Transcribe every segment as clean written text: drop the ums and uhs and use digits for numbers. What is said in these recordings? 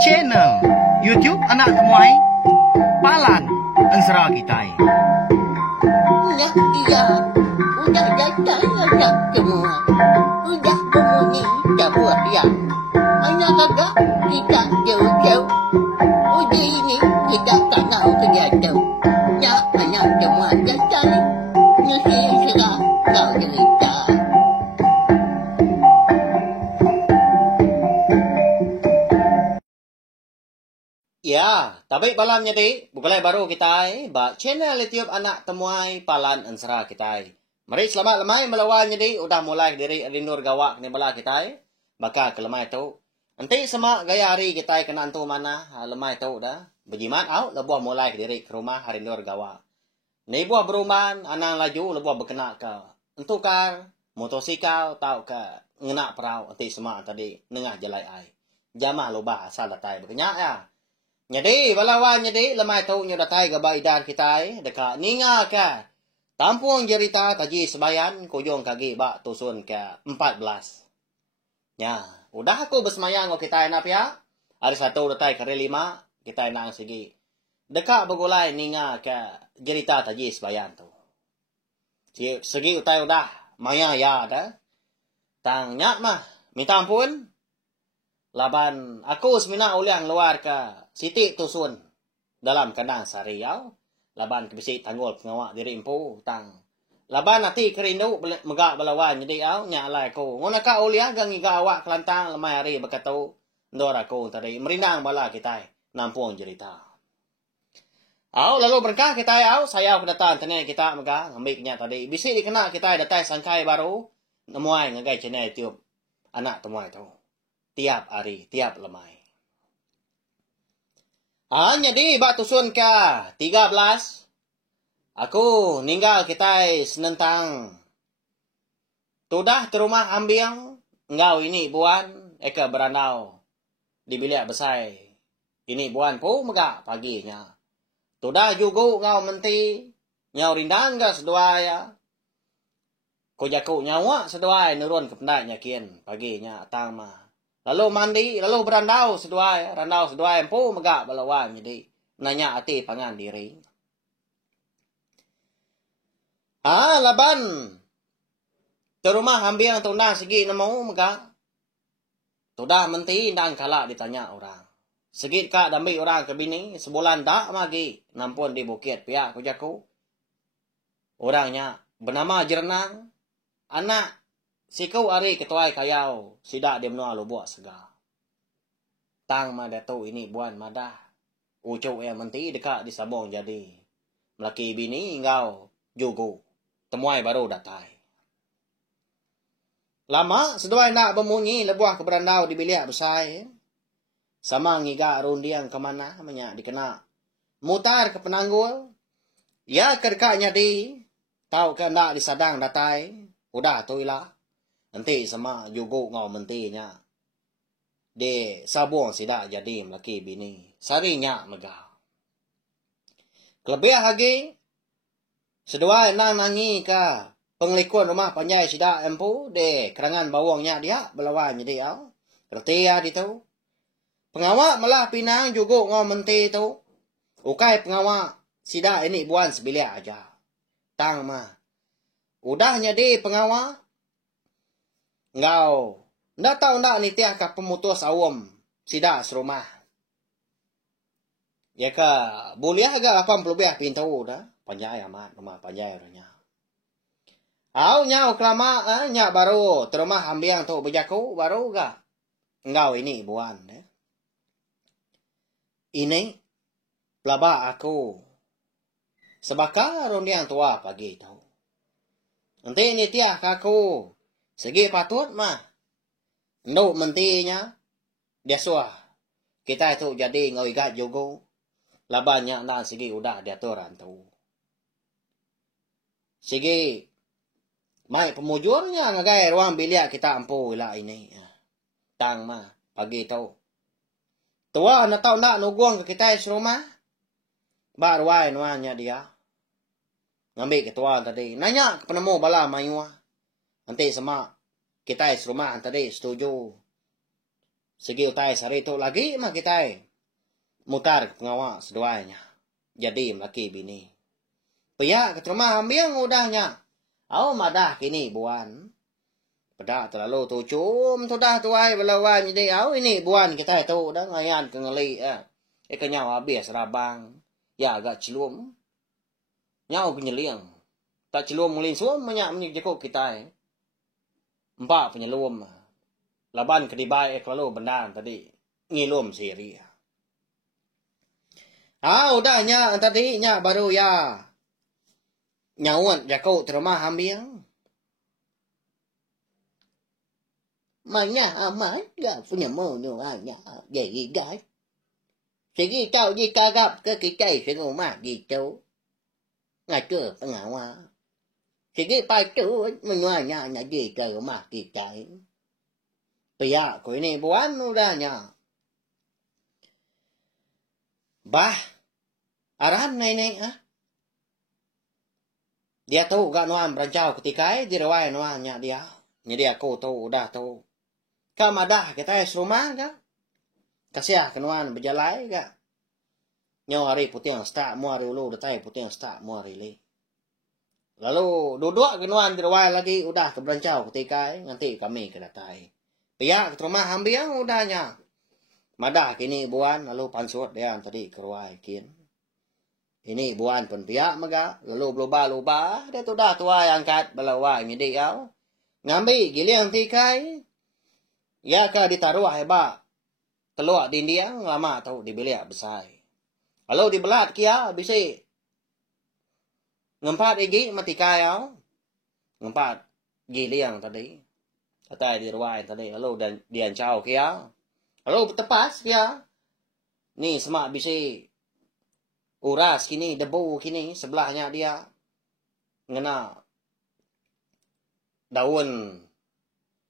Channel YouTube Anak Temuai Palan Ensera Kitai. Udah iya, udah datang anak semua. Udah bunyi sebuah yang anak agak kita jauh-jauh. Udah ini kita tak tahu terjatuh. Ya anak semua datang. Mesti serah kau cerita. Ya, tapi palamnya di bukalai baru kita ba channel YouTube Anak Temuai Palan Ensera kita. Mari selamat lemai melawan di udah mulai dari Rinur Gawak ni bala kita. Baka ke lemai tu. Nanti sama gaya hari kita kena antu mana lemai tu dah. Berjimat au lebuah mulai dari ke rumah Rinur Gawak. Ni buah beruman anang laju lebuah berkena ke entukar motosikal tau ke ngena perau nanti semua tadi nengah jalai ai. Jamah lubah asal datai berkenyak ya. Jadi, balawan jadi lemai tu nya datai ke baidan kita dekat ninga ke. Tampung jerita taji sebayan kujung kagi bak tusun ke 14. Ya, udah aku bersemayang ko kita nak ya. Hari satu datai ke 5 kita nang segi. Dekat begulai ninga ke jerita taji sebayan tu. Segi utai udah maya ya dah. Tang nyak mah minta ampun. Laban aku semina ulang luar ke Siti Tusun dalam kandang Sariau. Laban kebisi tanggul pengawak diri empu tang. Laban nanti kerindu megak balawan jadi au nyalai aku. Ngona ka ulia gang iga awak kelantang lemai hari berkatau ndor aku tadi merindang bala kita nampung cerita. Au lalu berkah kita au saya kedatangan tene kita mega ngambil nya tadi. Bisi dikena kita datai sangkai baru nemuai ngagai channel YouTube Anak Temuai tu. Tiap hari, tiap lemai. Jadi bak tusun ke 13. Aku ninggal kita senentang. Tudah terumah ambiang. Engau ini buan. Eka berandau. Di bilik besai. Ini buan pu megak paginya. Tudah juga ngau menti. Nyau rindang ke sedua ya. Kujaku nyawa sedua nurun ke pendaknya kian. Paginya tang mah. Lalu mandi, lalu berandau seduai. Randau seduai empu megak balawan. Jadi nanya hati pangan diri. Laban. Terumah ambil tundang segi nemu megak. Tudah menti dan kalak ditanya orang. Segi kak dambi orang ke bini. Sebulan dak magi. Nampun di bukit pihak kujaku. Orangnya bernama Jernang. Anak. Sikau ari ketuai kayau, sidak dia menua lo buat sega. Tang mada tu ini buan madah. Ucuk yang menti dekat di Sabong jadi. Melaki bini engkau jugu. Temuai baru datai. Lama seduai nak bemunyi lebuah ke berandau di bilik besar. Sama ngiga rundiang kemana menyak dikena. Mutar ke penanggul. Ya kedekatnya di. Tahu ke nak disadang datai. Udah tu ilah. Nanti sama juga ngau mentinya. De Sabong sidak jadi melaki bini. Sarinya megah. Kelebih lagi. Sedua nang nangi ke penglikun rumah panjai sidak empu. De kerangan bawangnya dia belawan jadi au. Kerti ya itu. Pengawak malah pinang juga ngau menti tu. Ukai pengawak sidak ini buan sebilik aja. Tang mah. Udahnya di pengawak. Ngau, ndak tahu ndak ni tiah ka pemutus awam sida serumah. Ya ka, boleh agak 80 biah pintu dah. Panjai amat rumah panjai orangnya. Au nyau kelama nyak baru terumah ambiang tu bejaku baru ga. Ngau ini buan eh. Ini pelaba aku. Sebaka rondiang tua pagi tau. Nanti ni tiah kaku. Segi patut mah. Nduk mentinya. Dia suah. Kita itu jadi ngawigat juga. Labannya nak segi udah diaturan tu. Segi. Mai pemujurnya ngagai ruang bilik kita ampu lah ini. Tang mah. Pagi tu. Tua nak tahu nak nuguang ke kita serumah. Baruai nuanya dia. Ngambil ketua tadi. Nanya ke penemu bala mayuah. Nanti sama kita serumah tadi setuju. Segi utai sarito lagi mah kita mutar ke pengawal seduanya. Jadi laki bini. Pia ke rumah ambiang udahnya. Au madah kini buan. Pada terlalu tu cum tu dah tuai belawan jadi au ini buan kita tu dah ngayan ke ngeli kenyawa habis rabang. Ya agak celum. Nyau penyeliang. Tak celum mulin suam menyak menyekok kita. Empat penyelum. Laban kedibai kalau benar tadi ngilum siri. Udahnya tadi nya baru ya. Nyauan jakau terima ambiang. Mana amat gak punya mono hanya jadi guys. Segi kau di kagap ke kita semua gitu. Ngatur pengawal. Segi patut menuanya jadi ke rumah kita. Pihak ko ini buan udahnya. Bah, arahan nenek Dia tahu gak nuan berancau ketika dirawai nuannya dia. Jadi aku tahu udah tahu. Kamu dah kita rumah gak? Kasih kenuan berjalai gak? Nyawa hari putih yang start mu hari ulu detai putih yang start mu hari li. Lalu duduk kenuan dirawai lagi udah ke berancau ketika nanti kami ke datai. Pihak ke rumah ambil udahnya. Madah kini buan lalu pansut dia tadi keruai kin. Ini buan pun pihak maga lalu luba-luba dia tu dah tua angkat belawa nyedi kau. Ngambil giliang tikai. Ya ka ditaruh hebat. Telur dindiang lama tahu dibeliak besar. Kalau dibelat kia bisa ngempat igi mati kau. Ngempat giliang tadi. Kata diruai tadi lalu dan diancau kia. Lalu tepas kia. Ni semak bisa uras kini debu kini sebelahnya dia ngena daun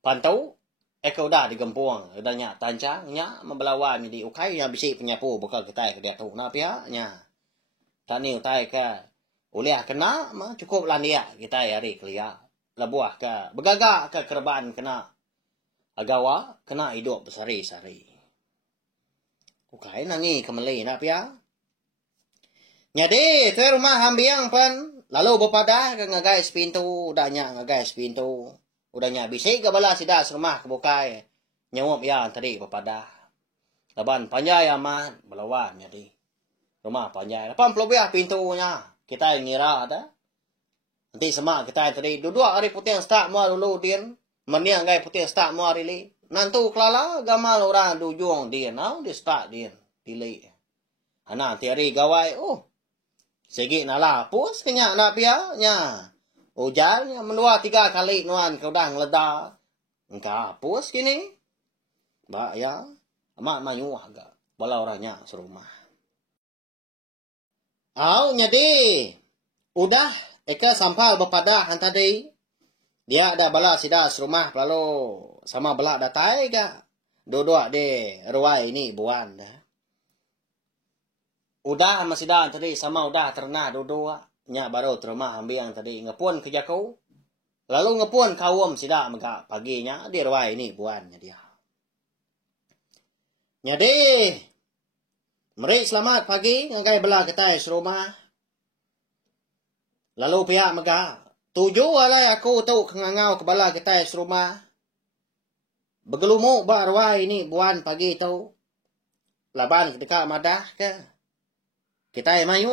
pantau eko dah digempung udahnya tancangnya membelawan jadi ukai yang bisa penyapu bukan kita ke dia tu na pia nya tani utai ke uliah kena mah cukup landia kita hari kelia lebuah ke begagak ke kerban kena agawa kena hidup bersari-sari ukai nangi kemeli na pia. Jadi, tu rumah ambiang pan. Lalu bepada ke ngagais pintu. Udahnya ngagais pintu. Udahnya bisik ke bala sidas rumah kebukai. Nyawap ya tadi bepada. Laban panjai amat. Belawan jadi. Rumah panjai. Lapan pelubiah pintunya. Kita ngira ada. Nanti semak kita tadi. Duduk hari putih yang start mua dulu din. Meniang gaya putih yang start mua hari li. Nantu kelala gamal orang dujung din. Di start din. Dili. Nanti hari gawai. Segi nala pus kenya na pia nya. Ujarnya menua 3 kali nuan kau dah ngeleda. Engka pus kini. Ba ya. Amak manyuah ga. Bala orangnya serumah. Jadi. Udah. Eka sampal bepada han tadi. Dia ada bala sida serumah lalu sama bala datai ga. Dua-dua de ruai ini buan dah. Udah masih dah tadi sama udah terna dua-dua. Nya baru terima ambil yang tadi ngepun ke jakau. Lalu ngepun kawam sida maka paginya di ruai ini buannya dia. Jadi meri selamat pagi ngagai bela ketai serumah. Lalu pihak maka tuju alai aku tu ngangau ke bala ketai serumah. Begelumu ba ruai ini buan pagi tu. Laban ketika madah ke. Kita yang mayu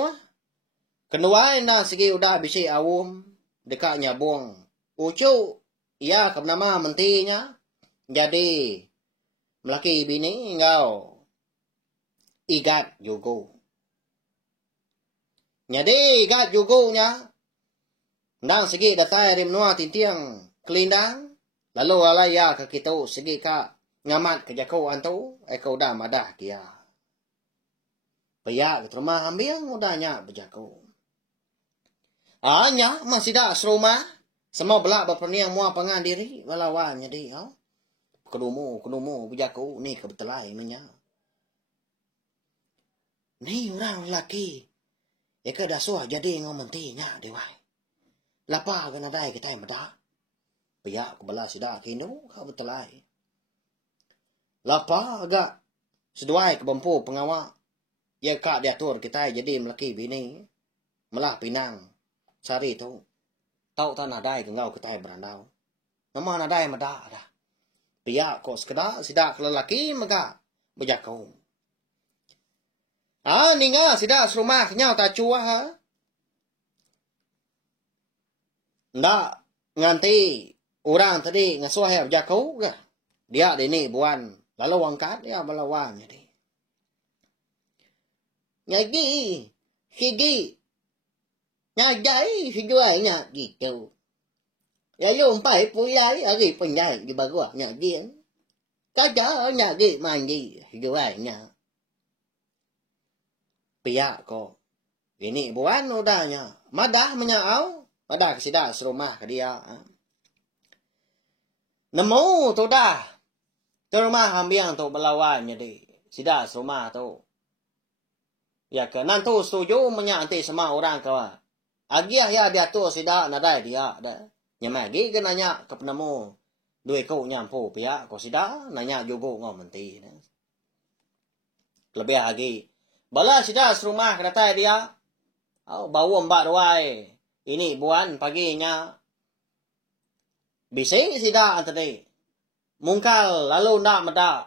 kenuain dah segi udah bisi awum dekat nyabung. Ucu iya ke nama mentinya. Jadi melaki bini engkau igat juga. Jadi igat juga ndang segi datai rimnua tintiang kelindang. Lalu alaya ke kita segi ka ngamat ke jakau antu eko dah madah kia. Paya ke rumah ambil udahnya berjaku. Anya masih dah serumah. Semua belak berperniang mua pengan diri. Walawan jadi. Kedumu berjaku. Ni kebetulan ini. Ni orang lelaki. Eka dah suah jadi ngomentinya dewai. Lapa kena dai kita yang bedah. Paya ke belah sidak kinu kebetulan. Lapa agak seduai ke bempu pengawak. Ya kak diatur kita jadi melaki bini. Melah pinang. Sari tu. Tau tak nadai ke ngau kita berandau. Nama nadai madah dah. Pihak kok sekedar sidak lelaki maka berjakau. Ni nga sidak serumah nyau tak cuah ha. Ndak nganti orang tadi ngasuh ya berjakau ke. Dia ini buan. Lalu angkat ya melawan jadi. Ngaji, sigi, ngajai sejualnya gitu. Lalu umpai pulai hari penjai di bawah ngaji. Kaja ngaji mandi sejualnya. Pihak kok. Ini buan udahnya. Madah menyau. Madah kesidak serumah ke dia. Nemu tu dah. Tu rumah ambiang tu berlawan jadi. Sidak serumah tu. Ya ke nanti setuju menyanti semua orang kawan. Agiah ya dia tu sidak nadai dia dah. Nyamagi ke nanya ke penemu. Dua kau nyampu pihak kau sidak nanya juga ngau menti. Lebih lagi. Bala sidak serumah kata dia. Bawa mbak ruai. Ini buan paginya. Bisa sidak tadi. Mungkal lalu nak medak.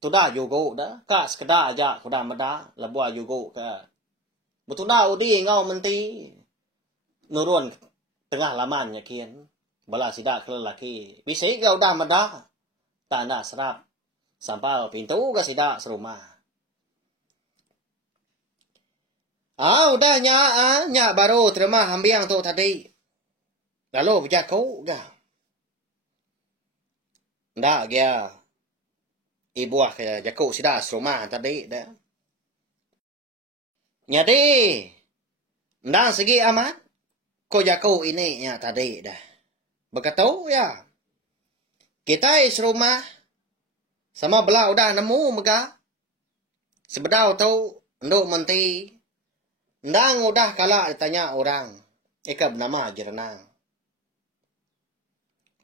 Tu dah juga dah. Kak sekedar aja kuda medak. Lebuah juga ke. Betul dah udi ngau menti. Nurun tengah laman yakin. Bala sidak lelaki. Bisa kau dah medak. Tak nak serap. Sampai pintu ke sidak serumah. Udah nyak baru terima ambiang tu tadi. Lalu berjakau dah. Ndak dia. Ibuah ke jakau sidak serumah tadi dah. Jadi. Ndak segi amat. Ko jakau ini nya tadi dah. Berkatau ya. Kita serumah. Sama belah udah nemu mega. Sebedau tu. Nduk menti. Ndang udah kala ditanya orang. Ika bernama Jerenang.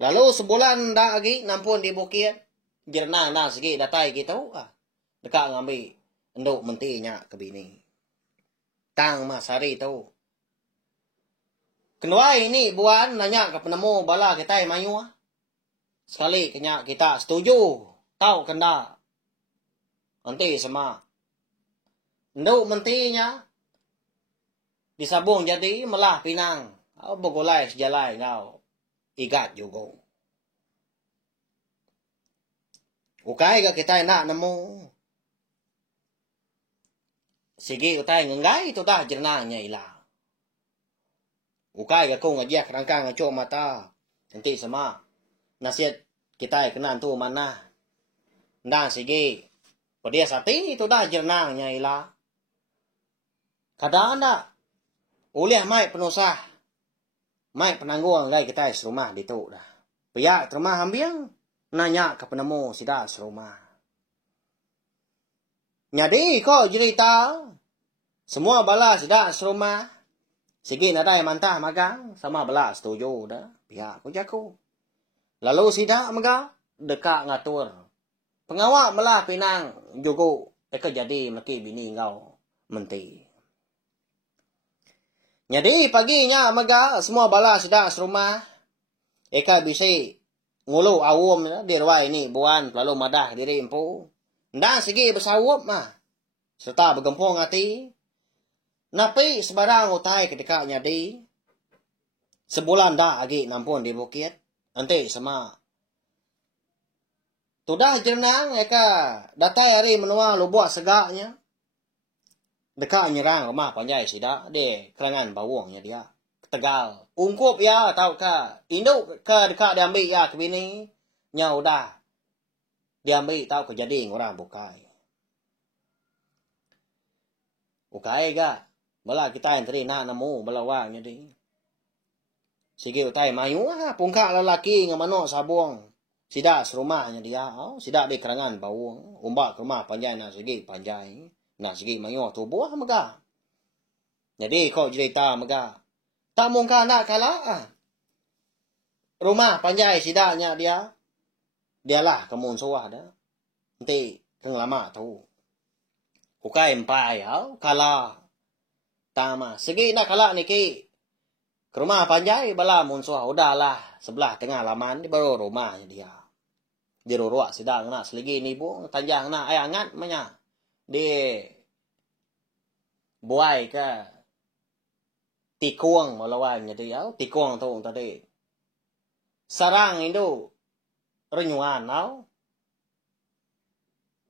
Lalu sebulan dah lagi nampun di bukit. Jerenang dah segi datai gitu. Dekat ngambil. Nduk mentinya ke bini. Tang mas hari tu. Kenwai ini buan nanya ke penemu bala kita mayu. Sekali kena kita setuju. Tahu kena. Nanti sama. Nduk mentinya. Disabung jadi melah pinang. Begulai sejalai ngau. Igat juga. Ukai ke kita nak nemu. Sige utai ngengai tu dah jernangnya ilah. Ukai ke kong ngajak rangkang ngacok mata. Nanti sama. Nasihat kita kenal tu mana. Ndang sige. Padia sati tu dah jernangnya ilah. Kadang anda. Oleh mai penusah. Mai penangguang gai kita serumah di tu dah. Pihak terima ambiang. Nanya ke penemu sidak serumah. Jadi kok cerita. Semua bala sidak serumah. Sige nadai mantah magang. Sama bala setuju dah. Pihak ku jaku. Lalu sidak magang. Dekat ngatur. Pengawak melah pinang. Juga. Eka jadi maki bini ngau. Menti. Jadi paginya maga semua bala sidak serumah. Eka bisa ngulu awam di ruai ini buan lalu madah diri empu. Ndan segi bersawup mah. Serta bergempung hati. Napi sebarang utai ketika nyadi. Sebulan dah lagi nampun di bukit. Nanti sama. Tudah jenang eka datai hari menua lubuak segaknya. Dekat nyerang rumah panjai sidak. Dia kerangan bawangnya dia. Tegal. Ungkup ya tau ka. Induk ke dekat diambil ya ke bini. Nya udah. Diambil tau kejadian orang bukai. Bukai ga. Bala kita yang tadi nak nemu belawang jadi. Sige utai mayu lah. Pungkak lelaki ngamano sabuang. Sidak serumahnya dia. Sidak di kerangan bawang. Umbak ke rumah panjai nak sige panjai. Nak segi mayu tu buah mega. Jadi kau cerita mega. Tak mungkin nak kalah. Rumah panjai sidaknya dia. Dialah kemun suah dah. Nanti kang lama tu. Ukai empai kala. Tama. Sige na kala niki. Ke rumah panjai bala munsuah udahlah sebelah tengah laman di baru rumahnya dia. Di ruak sidang na seligi ni bu tanjang na ay angat manya. Di buai ke tikuang malawan dia tikuang tu tadi. Sarang itu renyuan tau.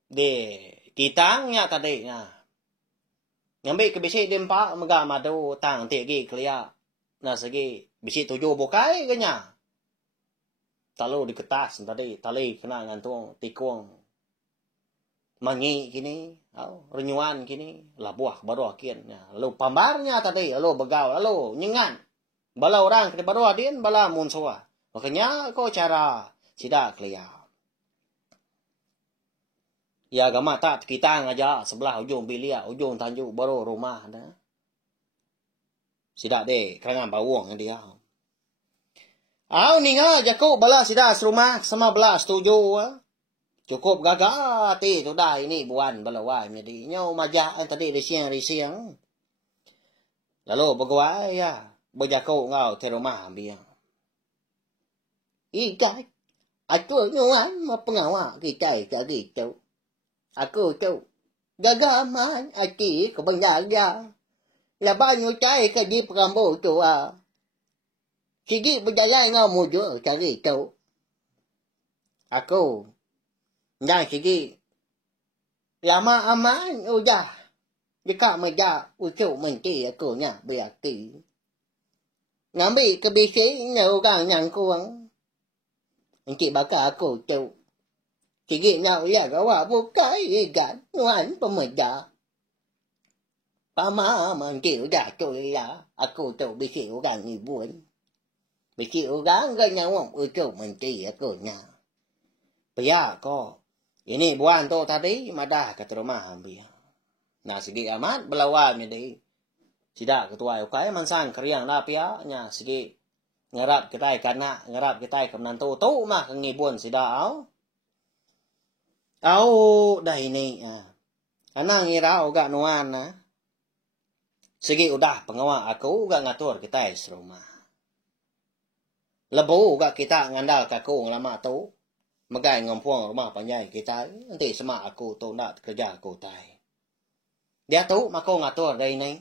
Di kitangnya tadi nya. Ngambil ke bisi dempa maga madu tang tegi kelia. Nah segi bisi tujuh bukai kenya. Talu di kertas tadi tali kena ngantung tikuang. Mangi kini, renyuan kini, labuah baru akhirnya. Lalu pambarnya tadi, lalu begau, lalu nyengan. Bala orang kena baru adin, bala munsua. Makanya kau cara sidak kelia. Ya agama tak kita ngaja sebelah ujung bilia, ujung tanjuk baru rumah dah. Sidak deh, kerangan bawang dia. Ni nga jaku bala sidak serumah sama bala setuju. Cukup gagah ti tu dah ini buan balawai jadi nyau majah tadi risiang. Lalu begawai ya, berjaku ngau te rumah biang. Ikai, aku nyuan mau pengawak kita gitu. Aku tu gagah man aki ke benjaga. Laban ngucai ke di perambu tu Sigi berjalan ngau muju cari tu. Aku Yang sigi lama aman udah dekat meja ucuk menti aku nya berarti ngambil ke bisi nya orang yang kurang encik bakal aku tu sigi nya ya gawa bukai ikan nuan pemeja pama menti udah tu ya aku tu bisi orang ibuan bisi orang ke nyawang ucuk menti aku nya paya ko ini buan tu tadi madah ke rumah ambil. Nah segi amat belawan jadi. Sidak ketua ukai mansang keriang lah pia nya segi ngerap kita kana ngerap kita ke menantu tu mah ngibun sidak au dah ini Anang ngira uga nuan segi udah pengawal aku uga ngatur kita serumah. Lebu uga kita ngandal kaku ngelama tu. Magai ngompuang rumah panjai kita nanti semak aku tu nak kerja aku tai. Dia tu mako ngatur dari ni.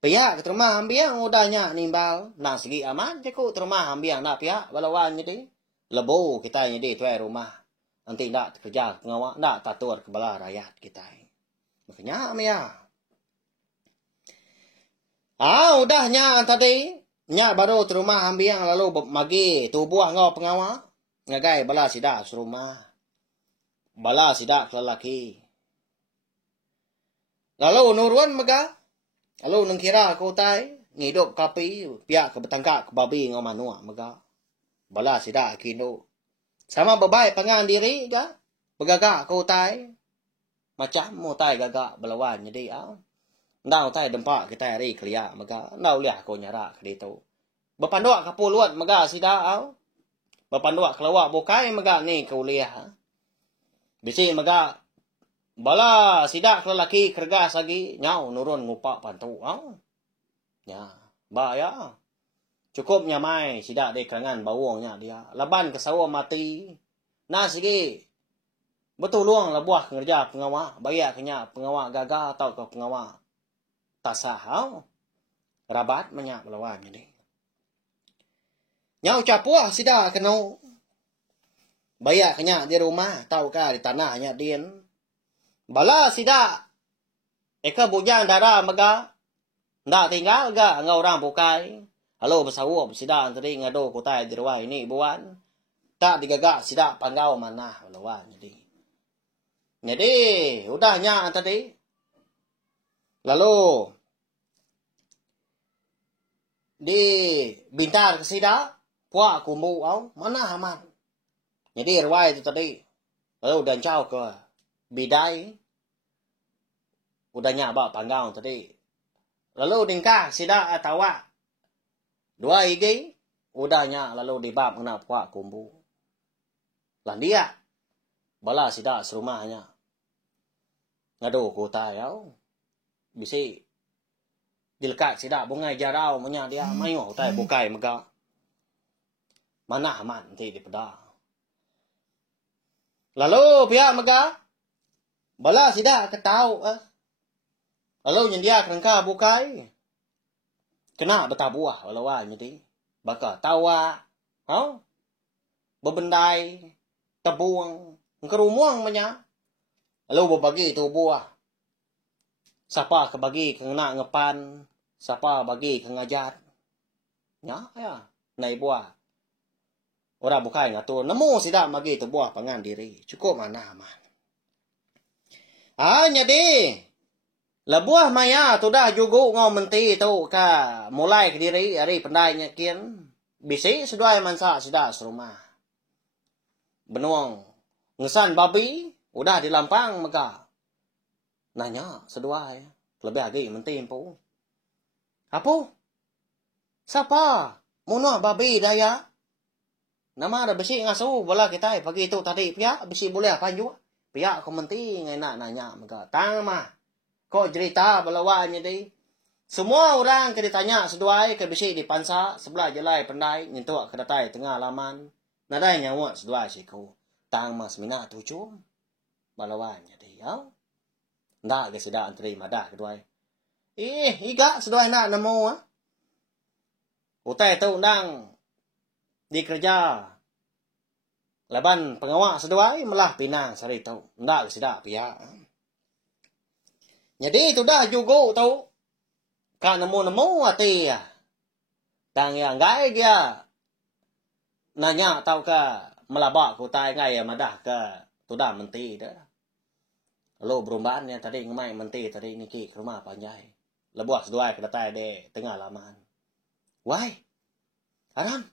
Pihak ke rumah ambiang udahnya nimbal. Nang segi aman jaku rumah ambiang nak pihak balawan jadi. Lebu kita jadi tuai rumah. Nanti nak kerja ngawak nak tatur ke bala rakyat kita. Makanya amia. Udahnya tadi nya baru rumah ambiang lalu magi tubuh ngau pengawal. Ngagai bala sidak serumah. Bala sidak lelaki. Lalu nuruan mega. Lalu nengkira aku tai. Ngidup kapi. Piak ke betangkak ke babi ngau manua mega. Bala sidak kino. Sama babai pangan diri ga. Begagak aku tai. Macam mu tai gagak belawan jadi Ndau tai dempak kita hari kelia mega. Ndau liah aku nyarak ke itu. Berpanduak kapuluan mega sidak Bapanduak kelawak bukai mega ni kuliah. Bisi mega bala sidak lelaki kergas lagi nyau nurun ngupak pantu. Ya, ba ya. Cukup nyamai sidak de kerangan bawangnya dia. Laban ke sawah mati. Nah sigi betul luang lah buah kerja pengawak. Bayak kenya pengawak gagah atau ke pengawak tasah. Rabat menyak lawan ni. Nyau capuah sida kena bayak kenya di rumah tahu ka di tanahnya din bala sida eka bujang darah mega ndak tinggal ga ngau orang bukai halo besawu sida tadi ngado kutai di ruah ini buan tak digagak sida panggau mana lawan jadi udahnya tadi lalu di bintar ke sida puak kumbu mana aman. Jadi ruai itu tadi. Lalu dan cau ke bidai. Udahnya bawa panggang tadi. Lalu dingkah sida atawa. Dua igi. Udahnya lalu dibab kena puak kumbu. Lan dia. Bala sida serumahnya. Ngado ko tayo. Bisi dilekat sida bungai jarau menya dia mayo tai bukai mega. Mana aman nanti di peda. Lalu pihak mega. Bala sida ketau lalu nyendia kerengka bukai. Kena betabuah walawa nyedi. Baka tawa. Bebendai. Tebuang. Kerumuang menya. Lalu berbagi tu buah. Siapa kebagi kena ngepan. Siapa bagi kengajat. Ya. Nai buah. Orang bukai ngatur. Nemu sida bagi tu buah pangan diri. Cukup mana aman. Nyedi. Lebuah maya tu dah juga ngau menti tu ka mulai ke diri hari pendai nyakin bisi seduai mansa sida serumah. Benuang ngesan babi udah di lampang mega. Nanya seduai lebih lagi menti empu. Apa? Siapa? Muno babi daya. Nama ada bisi ngasu bola kita pagi itu tadi pihak bisi boleh apa juga. Pihak komenti ngena nanya mega. Tang mah. Kok cerita balawanya deh. Semua orang ke ditanya seduai ke bisi di pansa sebelah jelai pendai nyentuh ke datai tengah laman. Nadai nyawa seduai siku. Tang mas mina tujuh. Balawanya deh ya. Ndak ke sida antri madah keduai. Iga seduai nak nemu Utai tu undang dikerja. Laban pengawak seduai melah pinang sari tu. Ndak ke sida pihak. Jadi tu dah juga tau. Kak nemu-nemu hati ya. Tang yang gai dia. Nanya tau ke melabak ku tai ngai ya madah ke. Tu dah menti dah. Lalu berumbaan ya tadi ngemai menti tadi niki ke rumah panjai. Lebuah seduai ke datai de tengah laman. Wai. Aram.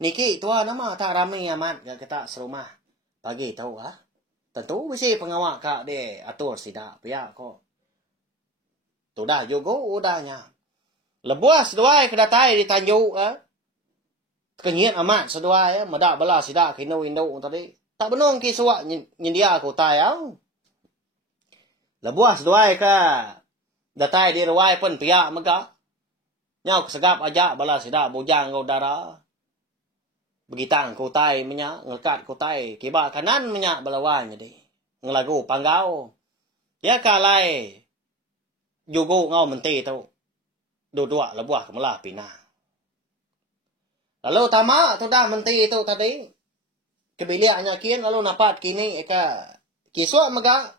Niki tua nama tak ramai amat ya kita serumah. Pagi tau Tentu mesti pengawak kak de atur sida pihak kok. Tu dah juga udahnya. Lebuah seduai ke datai di Tanjung Kenyit amat seduai medak bala sida kino indo tadi. Tak benong ki suak nyendia aku tayau. Lebuah seduai ke datai di ruai pun pihak mega. Nyau kesegap aja bala sida bujang kau dara. Begitang ku tai menya ngelekat ku tai kiba kanan menya balawan jadi. Ngelagu panggau. Ya kalai juga ngau menti tu. Dua-dua lebuah kemelah pinang. Lalu tamak tu dah menti tu tadi. Kebiliaknya kian lalu napat kini eka kisuk mega.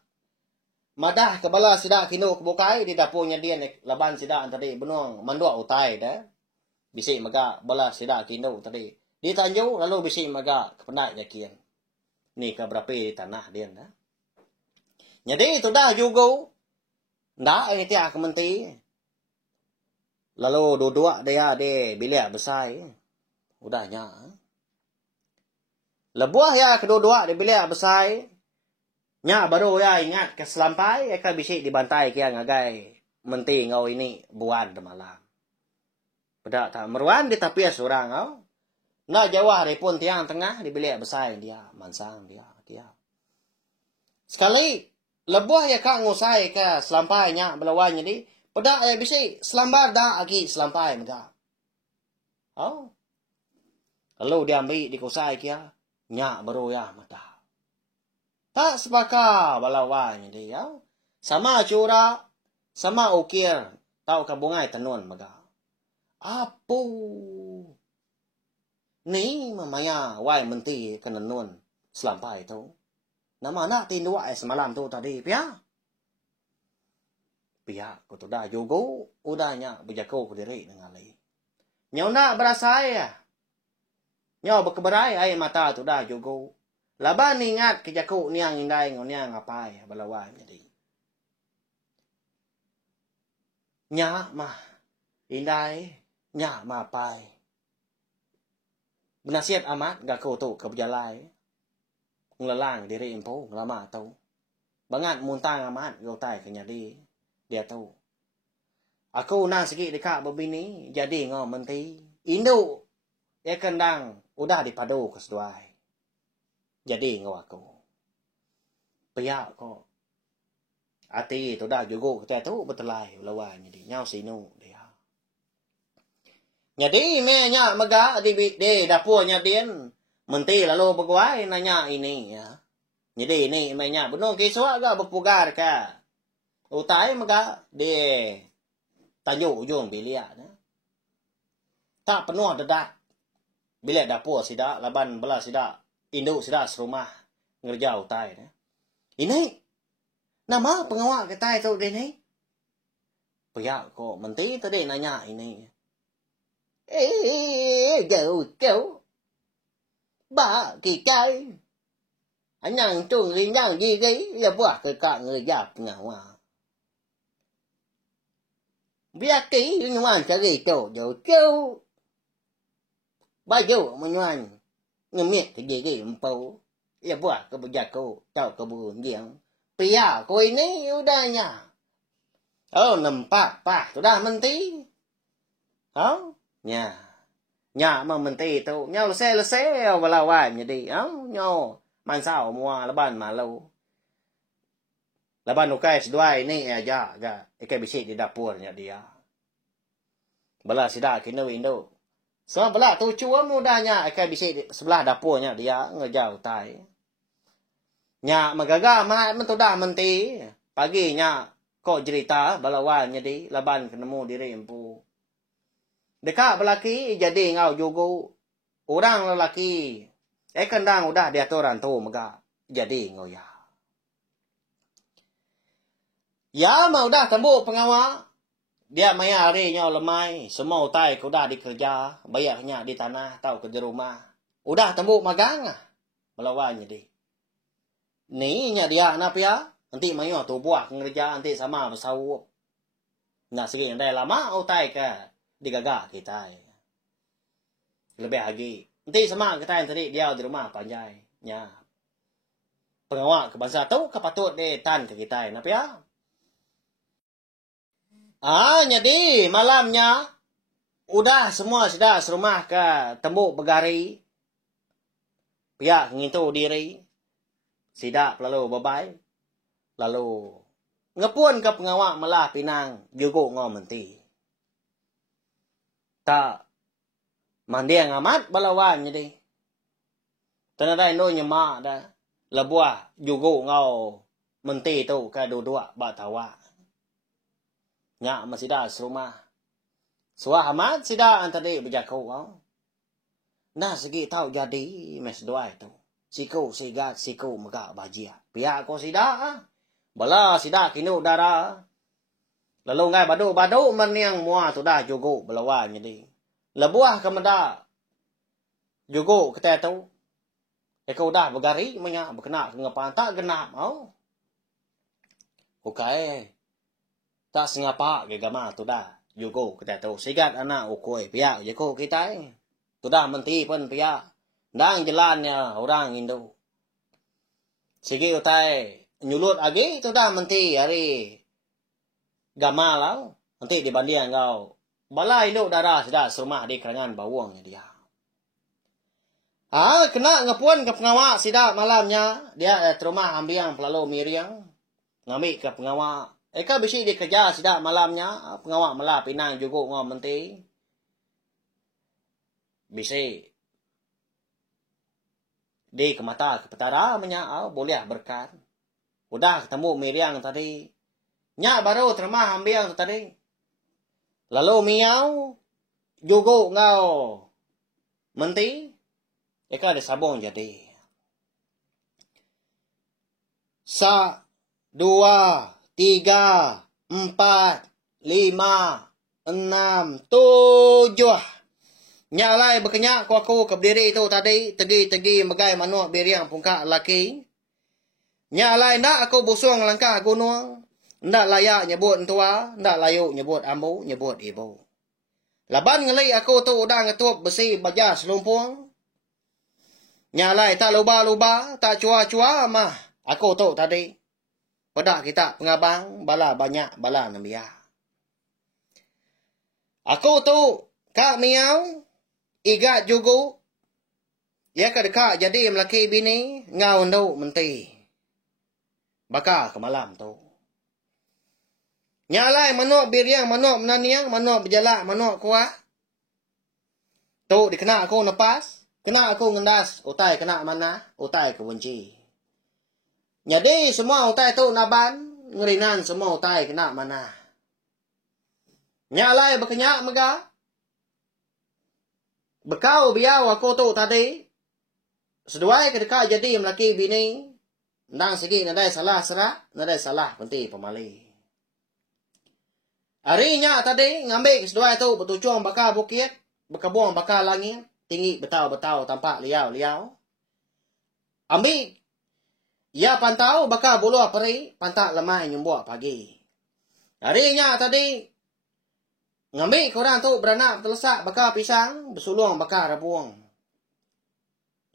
Madah kebala sida kino kebukai di dapurnya dia laban sida tadi benuang mandua utai dah. Bisik mega bala sida kino tadi. Di Tanjung lalu bisik mega kepenaknya kian. Ni ke berapa di tanah dia dah. Jadi tu dah juga. Ndak ini tiak menti. Lalu dua-dua dia de bilik besar. Udahnya. Lebuah ya kedua-dua di bilik besar. Nya baru ya ingat ke selampai eka bisik dibantai kia ngagai menti ngau ini buan de malam. Bedak tak meruan di tapi seorang ngau. Nak jawah repun tiang tengah di bilik besar dia mansang dia. Sekali lebuah ya kak ngusai ke selampainya belawan jadi pedak ya bisi selambar dah lagi selampai mega. Lalu dia ambil di kusai kia nya baru ya mata. Tak sepaka belawan jadi ya. Sama cura sama ukir tau kabungai tenun mega. Apu ni mamaya wai menti kenenun selampai tu. Nama nak tindua semalam tu tadi pihak. Pihak ku tu dah juga udahnya berjago ku diri dengan lagi. Nyau nak berasa ya. Nyau berkeberai ai mata tu dah juga. Laban ingat kejaku niang indai ngoniang apa ya balawan jadi. Nya mah indai nya mah pai. Benasiat amat gak ku tu ke berjalai. Ngelalang diri empu ngelama tau. Bangat muntang amat gautai kenyadi. Dia tahu. Aku nang sikit dekat berbini jadi ngau menti. Induk ya kendang udah dipadu ke seduai. Jadi ngau aku. Pihak ko. Ati tu dah juga kita tu betelai lawan jadi nyau sinu dia. Jadi menya maga di dapurnya dia menti lalu berguai nanya ini ya. Jadi ini menya benar kisah agak berpugar ka. Utai maga di tajuk ujung bilik na. Tak penuh dedak. Bilik dapur sida laban belah sida induk sida serumah ngerja utai na. Ini nama pengawal kita itu ini. Pihak kok menteri tadi nanya ini. Kau. Ba kita. Anh nhang trùng đi nhang gì đấy. Là bỏ cái cả người giáp ngào. Biết kỹ nhưng mà sẽ gì tổ dấu châu. Ba dấu mà nhoan. Người miệng cái gì cái bầu. Là bỏ cái bầu giặc cô. Tao cái bầu nghiêng. Pia ko ini udah nya. Oh, nampak pak, sudah menti. Oh, nya. Nya mà menti tu, nhau lese balawan jadi. Oh, nhau man sao mua laban malu. Laban ukai sedua ini aja, ikai bisi di dapurnya dia. Bala sida kini window. So bala tu cua mudahnya ikai bisi di sebelah dapurnya dia ngejauh tai. Nya magaga man tu dah menti. Pagi nya kok cerita balawan jadi laban ketemu diri empu. Dekat belaki jadi ngau jugu. Orang lelaki. Kendang udah diaturan tu maga. Jadi ngau ya. Ya mau dah tembuk pengawal. Dia maya hari nyau lemai. Semua utai ku dah dikerja. Bayarnya di tanah tau kerja rumah. Udah tembuk magang. Balawan jadi. Ni nya dia na pia nanti mayo tu buah ngerja nanti sama bersau nak segi ndai lama utai ka digaga kita lebih lagi nanti sama kita yang tadi dia di rumah panjai nya pengawal ke bangsa tu kapatut de tan ke kita na pia jadi malamnya udah semua sudah serumah ke tembuk begari pihak ngintu diri. Sidak lalu babai. Lalu ngepun ke pengawak melah pinang juga ngau menti. Tak mandiang amat balawan jadi. Tanadai no nyemak dah. Lebuah juga ngau menti tu ke dua-dua batawa. Nyak masih dah serumah. Suah amat sidak antara berjakau ngau. Nah segi tahu jadi mes doa itu. Siku sigat siku mega bajia. Pihak ko sida. Bala sida kinu dara. Lalu ngai badu meniang mua tu dah jugo belawan jadi. Lebuah kemeda. Jugo kata tu. Eko dah bergari menyak berkena kengapan tak genap au. Ukai. Tak sengapa ke gama tu dah. Jugo kata tu. Sigat anak ukoi pihak jugo kita. Tu dah menti pun pihak. Nang jalannya orang Indo. Sigi utai nyulut agi tu dah menti hari gama lau. Nanti dibanding kau. Bala Indo darah sudah serumah di kerangan bawangnya dia. Kena ngapuan ke pengawak sidak malamnya. Dia terumah ambiang pelalu miriang. Ngambil ke pengawak. Eka bisi dikerja sidak malamnya. Pengawak malah pinang juga ngau menti. Bisi. Di ke mata ke petara menyau boleh berkat. Udah ketemu miriang tadi. Nyak baru terima ambil tadi. Lalu miau juga ngau menti. Eka ada sabun jadi. 1, 2, 3, 4, 5, 6, 7. Nyalai berkenyak ku aku ke berdiri itu tadi. Tegi megai manuak biriang pungkak laki. Nyalai nak aku busung langkah gunung. Ndak layak nyebut tua. Ndak layuk nyebut ambu. Nyebut ibu. Laban ngelai aku tu udah ngetup besi baja selumpung. Nyalai tak luba-luba. Tak cua-cua mah. Aku tu tadi. Pedak kita pengabang. Bala banyak. Bala nambia. Aku tu. Kak miau. Igat juga. Ya kedekak jadi melaki bini. Ngau nduk menti. baka ke malam tu. Nyalai manok biriang, manok menaniang, manok berjalak, manok kuat. Tu dikena aku lepas, kena aku ngendas, utai kena mana, utai ke benci. Jadi semua utai tu naban, ngerinan semua utai kena mana. Nyalai berkenyak mega. Bekau biau aku tu tadi. Seduai kedeka jadi melaki bini. Ndang segi nadai salah serak, nadai salah penti pemali. Harinya tadi ngambil seduai tu bertujuan bakal bukit, berkebun bakal langit, tinggi betau-betau tampak liau-liau. Ambil ia pantau bakal buluh peri, pantak lemai nyumbuak pagi. Harinya tadi ngambil korang tu beranak terlesak bakal pisang, bersulung bakal rebuang.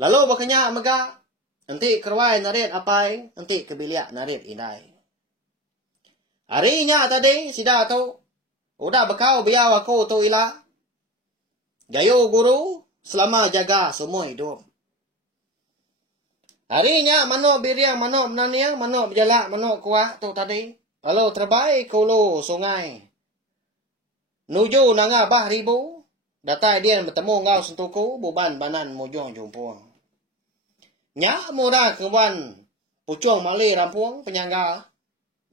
Lalu berkenyak megak, nanti kerwai narit apai, nanti kebiliak narit indai. Harinya tadi sida tu, udah bekau biau aku tu ilah. Gayo guru, selama jaga semua hidup. Harinya manok biriang, manok menaniang, manok berjalak, manok kuat tu tadi. Lalu terbaik kulu sungai. Nuju nanga bah ribu, datai dia bertemu ngau sentuku, buban banan mujung jumpuang. Nyak murah kebuan, pucung mali rampuang penyangga.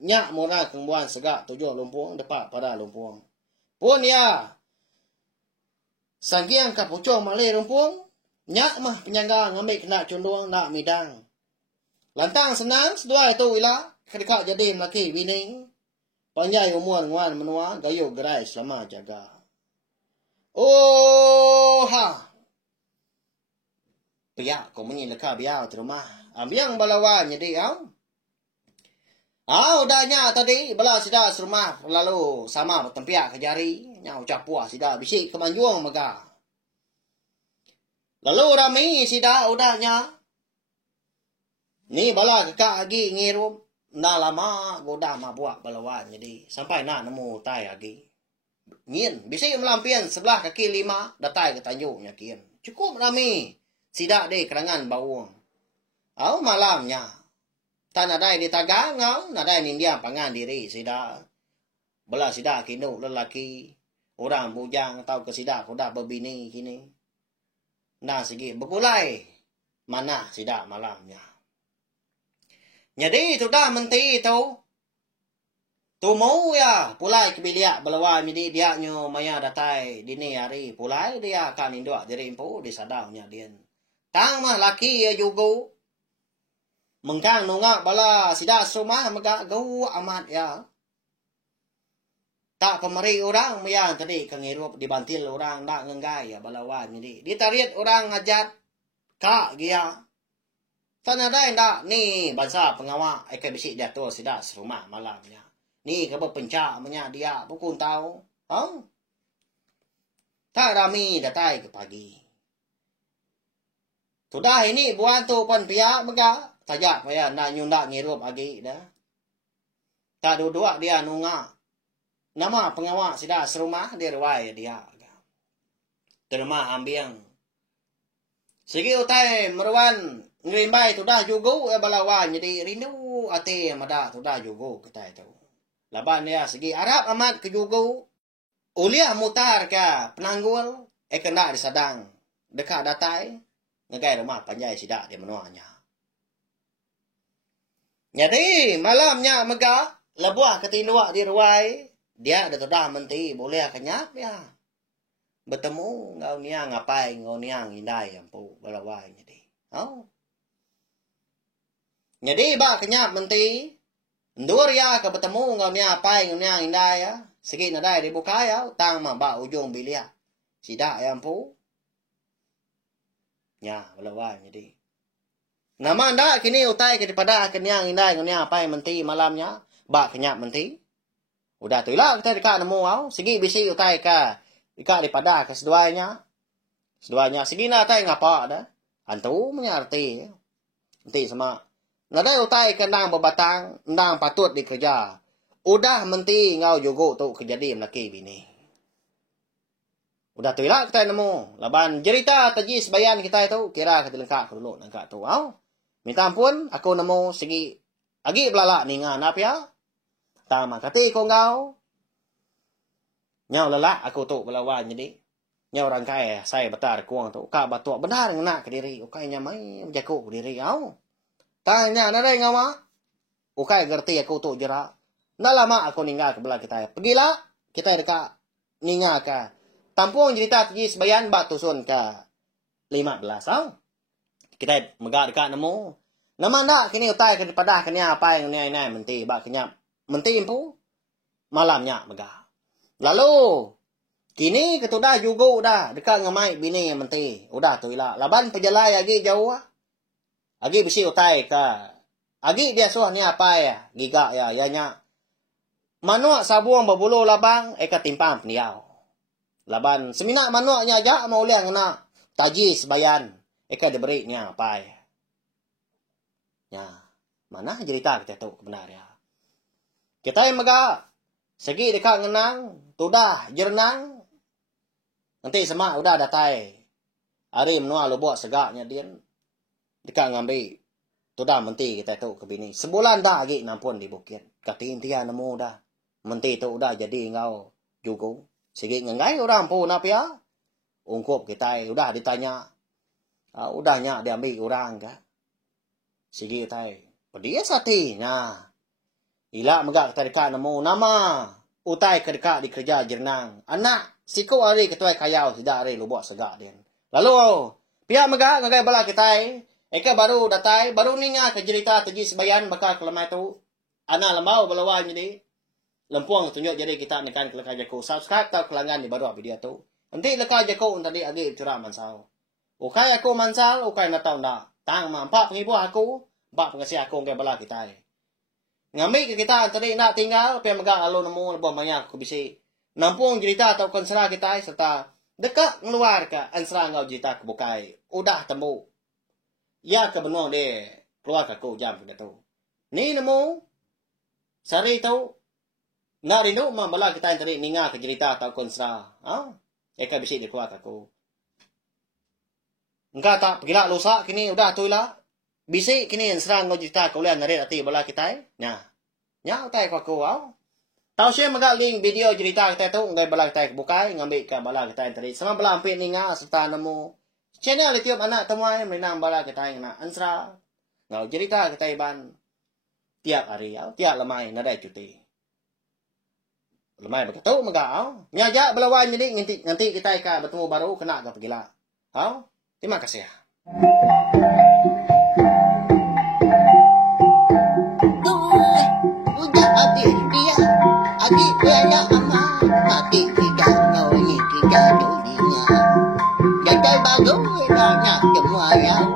Nyak murah kebuan segak tujuh lumpuang, depak pada lumpuang. Pun ya, sangkiang ka pucung mali rampuang, nyak mah penyangga ngambil kena cunduang nak midang. Lantang senang, sedua itu ilah, kedekak jadi melaki bini. Panjai umuan nguan menua, gayo gerai selama jaga. Oh ha. Piak kau menyi leka biau di rumah. Ambiang balawan jadi au. Udahnya tadi bala sida serumah lalu sama bertempiak ke jari. Nya ucap puas sida bisik kemanjuang mega. Lalu rami sida udahnya. Ni bala kekak lagi ngirum. Nah lama goda ma buat balawan jadi sampai nak nemu tai lagi. Ngin bisik melampian sebelah kaki 5 datai ke Tanjung nyakin. Cukup rami. Sidak deh kerangan bawang. Au malamnya. Tak nadai di tagang au, nadai nindia pangan diri sidak. Bela sidak kinu lelaki. Orang bujang tahu ke sidak kuda berbini kini. Nah segi berkulai. Mana sidak malamnya. Jadi sudah menti tu. Tu mau ya pulai kebiliak belawan jadi dia nyo maya datai dini hari pulai dia akan induk diri impu di sadaunya dia. Tang mah laki ya juga. Mengkang nungak bala sida rumah megak gau amat ya. Tak pemeri orang yang tadi kengirup dibantil orang nak ngenggai ya balawan jadi. Ditarit orang ngajat kak dia. Tanah dah ndak ni bangsa pengawak ikan bisik jatuh sida rumah malamnya. Ni ke pencak menya dia pukul tahu. Tak rami datai ke pagi. Sudah ini buan tu pun pihak mega. Tajak payah nak nyundak ngirup lagi dah. Tak dua-dua dia nunga. Nama pengawak sida serumah dia ruai dia. Terima ambiang. Segi utai meruan ngerimbai tu dah juga balawan jadi rindu ate mada tu dah juga kita itu. Laban dia segi Arab amat ke juga. Uliah mutar ke penanggul kena disadang dekat datai. Ngegai rumah panjai sidak dia menuanya. Jadi malamnya megah lebuah ketinduak di ruai. Dia ada sudah menti boleh kenyap ya. Bertemu ngau niang ngapai ngau niang indai ampu balawai jadi. Jadi ba kenyap menti. Ndur ya ke bertemu ngau niang ngapai ngau niang indai ya. Sikit nadai dibuka ya. Tang mah ba ujung bilia. Sidak ya ampu. Ya, balawan jadi. Nama anda kini utai daripada kenyang indai kenyang apa yang menti malamnya. Ba kenyap menti. Udah tu ilah kita dekat nemu au. Segi bisi utai ka. Dekat daripada ke seduanya. Seduanya segi na utai ngapa dah. Antu mengerti. Menti sama. Nadai utai kendang berbatang. Ndang patut dikerja. Udah menti ngau juga tu kejadian laki bini. Udah tu ilah kita nemu. Laban cerita tajis bayan kita itu. Kira kita lengkap dulu. Nangkap tu. Minta ampun. Aku nemu segi Agi belala ninga napya. Tama kati ko ngau. Nyau lala aku tu belawan jadi. Nyau rangkai saya betar kuang tu. Ka batua benar ngena ke diri. Ukai nyamai jago ke diri au. Tanya na dai ngama. Ukai gerti aku tu jera. Na lama aku ninggal ke belah kita. Pergilah kita dekat ninga ka. Tampung cerita tiji sebayan bak tusun ka 15 au. Kita megak dekat nemu. Nama ndak kini utai ke padah kenya apa yang ni menti bak kenyap. Menti empu. Malamnya megak. Lalu kini ketudah juga dah dekat ngamai bini yang menti. Udah tu ila. Laban pejalai lagi jauh ah. Agi besi utai ka. Agi biasa ni apa ya? Gigak ya nya. Manuak sabuang berbulu labang eka timpang peniau. Laban semina manuaknya aja mau liang nak taji sebayan eka diberi ni apa ya? Ya, mana cerita kita tu benar ya. Kita yang mega segi dekat ngenang, tudah jernang. Nanti semak udah datai. Hari menua lo buat segaknya dia. Dekat ngambil. Tudah menti kita tu ke bini. Sebulan dah lagi nampun di bukit. Kati intian nemu dah. Menti tu udah jadi ngau juga. Segi ngengai orang pun apa ya. Ungkup kita udah ditanya. Udah nyak diambil orang ke. Segi kita. Pedia sati. Nah. Ila megak kita dekat nemu nama. Utai ke dekat di kerja jernang. Anak. Siku hari ketua kayau. Tidak hari lu buat segak dia. Lalu. Pihak megak ngagai bala kita. Eka baru datai. Baru ninga ke cerita teji sebayan. Bakal kelemah tu. Anak lembau belawan jadi. Lempuang tunjuk jadi kita nekan ke lekar jaku. Subscribe tau kelangan di baru video tu. Nanti lekar jaku tadi agi curah mansal. Ukai aku mansal. Ukai na tau na. Tang mampak pengibu aku. Bak pengasih aku ngagai bala kita. Ngambil ke kita tadi nak tinggal. Pihak megak lalu nemu lebih banyak aku bisi. Nampung cerita atau konserah kita serta dekat ngeluar ke ansra ngau cerita ke bukai. Udah temu. Ya ke benuang dia keluar ke aku jam ke tu. Ni nemu. Sari tu. Nak rindu membala kita yang tadi ninga ke cerita atau konserah. Eka bisi dia keluar ke aku. Enggak tak pergilah lusak kini udah tu lah. Bisi kini ansra ngau cerita ke ulian narik hati bala kita. Nah. Nya utai ke aku. Tahu saya megak link video cerita kita tu ngai bala kita bukai ngambil ke bala kita yang tadi. Sama bala hampir ninga serta nemu channel YouTube anak temuai menang bala kita yang nak ansra. Ngau cerita kita iban tiap hari tiap lemai nadai cuti. Lemai begitu megak nyajak belawan jadi nanti kita akan bertemu baru kena ke pergilah. Terima kasih. Udah habis dia. Adik bela amat. Adik tidak nyoli tidak dolinya. Jadai baru banyak semua yang.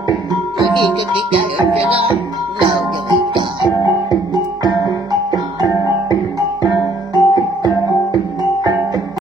Pergi ke kita yang cerah.